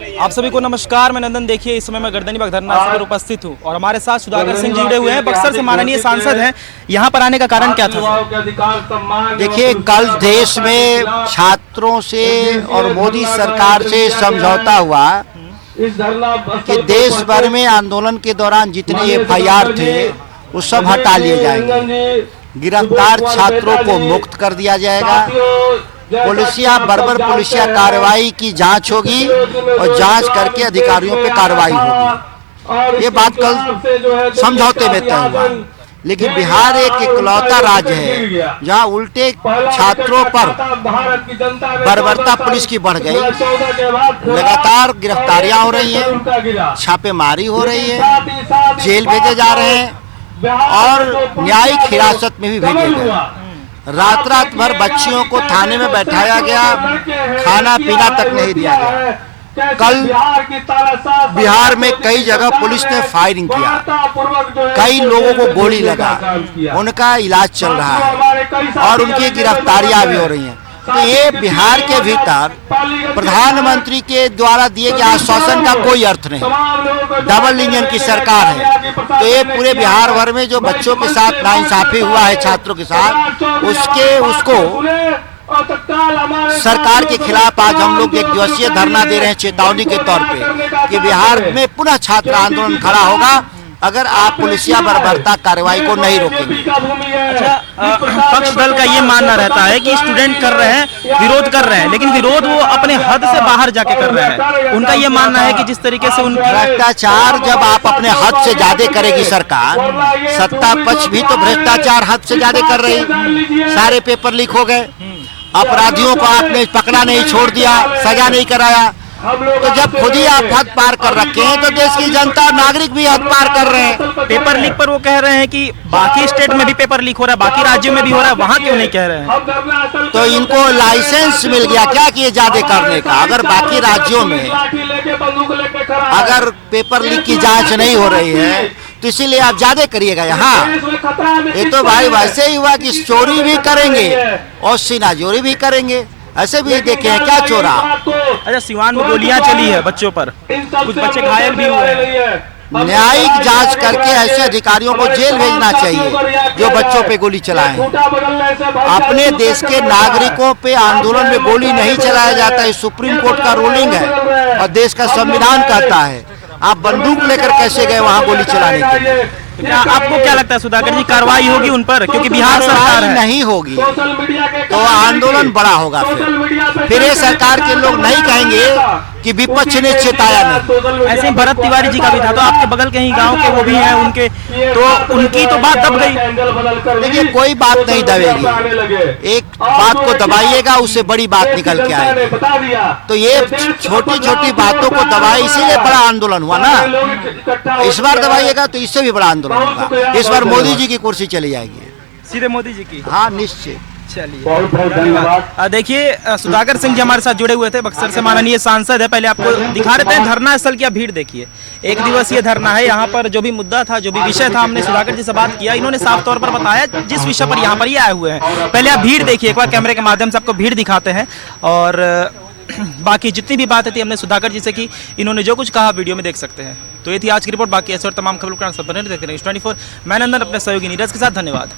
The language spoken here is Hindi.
आप सभी को नमस्कार, मैं नंदन। देखिए, इस समय मैं गर्दनीबाग धरना स्थल पर उपस्थित हूँ और हमारे साथ सुधाकर सिंह जी जुड़े हुए हैं। बक्सर से माननीय सांसद हैं। यहाँ पर आने का कारण क्या था? देखिए, कल देश में छात्रों से और मोदी सरकार से समझौता हुआ कि देश भर में आंदोलन के दौरान जितने FIR थे वो सब हटा लिए जाएंगे। गिरफ्तार छात्रों को मुक्त कर दिया जाएगा। बर्बर पुलिसिया कार्रवाई की जांच होगी और जांच करके अधिकारियों पे कार्रवाई होगी। ये बात कल समझौते में तय हुआ। लेकिन बिहार एक इकलौता राज्य है जहां उल्टे छात्रों पर बर्बरता पुलिस की बढ़ गई। लगातार गिरफ्तारियां हो रही हैं, छापेमारी हो रही है, जेल भेजे जा रहे हैं और न्यायिक हिरासत में भी भेजे गए। रात रात भर बच्चियों को थाने में बैठाया गया, खाना पीना तक नहीं दिया गया। कल बिहार में कई जगह पुलिस ने फायरिंग किया, कई लोगों को गोली लगा, उनका इलाज चल रहा है और उनकी गिरफ्तारियां भी हो रही हैं। तो ये बिहार के भीतर प्रधानमंत्री के द्वारा दिए गए आश्वासन का कोई अर्थ नहीं। डबल इंजन की सरकार है, तो ये पूरे बिहार भर में जो बच्चों के साथ नाइंसाफी हुआ है छात्रों के साथ, उसको सरकार के खिलाफ आज हम लोग 1 दिवसीय धरना दे रहे हैं, चेतावनी के तौर पे कि बिहार में पुनः छात्र आंदोलन खड़ा होगा अगर आप पुलिसिया बर्बरता कार्रवाई को नहीं रोकेंगे। अच्छा, पक्ष दल का ये मानना रहता है कि स्टूडेंट कर रहे हैं, विरोध कर रहे हैं, लेकिन विरोध वो अपने हद से बाहर जाके कर रहे हैं। उनका ये मानना है कि जिस तरीके से उनकी भ्रष्टाचार जब आप अपने हद से ज्यादा करेगी सरकार, सत्ता पक्ष भी तो भ्रष्टाचार हद से ज्यादा कर रही। सारे पेपर लीक हो गए, अपराधियों को आपने पकड़ा नहीं, छोड़ दिया, सजा नहीं कराया। तो जब खुद ही आप हद पार कर रखे हैं तो देश की जनता और नागरिक भी हद पार कर रहे हैं। पेपर लीक पर वो कह रहे हैं कि बाकी स्टेट में भी पेपर लीक हो रहा है, बाकी राज्यों में भी हो रहा है, वहाँ क्यों नहीं कह रहे हैं? तो इनको लाइसेंस मिल गया क्या कि ये ज्यादा करने का? अगर बाकी राज्यों में अगर पेपर लीक की जांच नहीं हो रही है तो इसीलिए आप ज्यादा करिएगा। यहाँ ये तो भाई वैसे ही हुआ कि चोरी भी करेंगे और सीनाजोरी भी करेंगे। ऐसे भी देखे हैं क्या चोरा। अच्छा, सिवान में गोलियां चली है बच्चों पर, कुछ बच्चे घायल भी हुए हैं। न्यायिक जांच करके ऐसे अधिकारियों को जेल भेजना चाहिए जो बच्चों पे गोली चलाएं। अपने देश के नागरिकों पे आंदोलन में गोली नहीं चलाया जाता है, सुप्रीम कोर्ट का रूलिंग है और देश का संविधान कहता है। आप बंदूक लेकर कैसे गए वहां गोली चलाने के लिए? आपको क्या लगता है सुधाकर जी, कार्रवाई होगी उन पर? क्योंकि बिहार सरकार नहीं होगी तो आंदोलन बड़ा होगा। फिर ये सरकार के लोग नहीं कहेंगे कि विपक्ष ने चेताया नहीं। ऐसे ही भरत तिवारी जी का भी था, तो आपके बगल के ही गांव के वो भी हैं, उनके तो उनकी तो बात दब गई। देखिए, कोई बात नहीं दबेगी। एक बात को दबाइएगा, उससे बड़ी बात निकल के आएगी। तो ये छोटी छोटी बातों को दबाए, इसीलिए बड़ा आंदोलन हुआ ना। इस बार दबाइएगा तो इससे भी बड़ा आंदोलन होगा। इस बार मोदी जी की कुर्सी चली जाएगी, सीधे मोदी जी की। हाँ, निश्चित। चलिए, बहुत बहुत धन्यवाद। देखिए, सुधाकर सिंह जी हमारे साथ जुड़े हुए थे, बक्सर से माननीय सांसद है। पहले आपको दिखा देते हैं धरना स्थल की आप भीड़ देखिए। 1 दिवसीय धरना है। यहाँ पर जो भी मुद्दा था, जो भी विषय था, हमने सुधाकर जी से बात किया। इन्होंने साफ तौर पर बताया जिस विषय पर यहाँ पर ये आए हुए हैं। पहले आप भीड़ देखिए, एक बार कैमरे के माध्यम से आपको भीड़ दिखाते हैं और बाकी जितनी भी बातें थी हमने सुधाकर जी से की। इन्होंने जो कुछ कहा वीडियो में देख सकते हैं। तो ये थी आज की रिपोर्ट। बाकी ऐसे और तमाम खबरों को देखते रहिए 24। मैं नंदन अपने सहयोगी नीरज के साथ। धन्यवाद।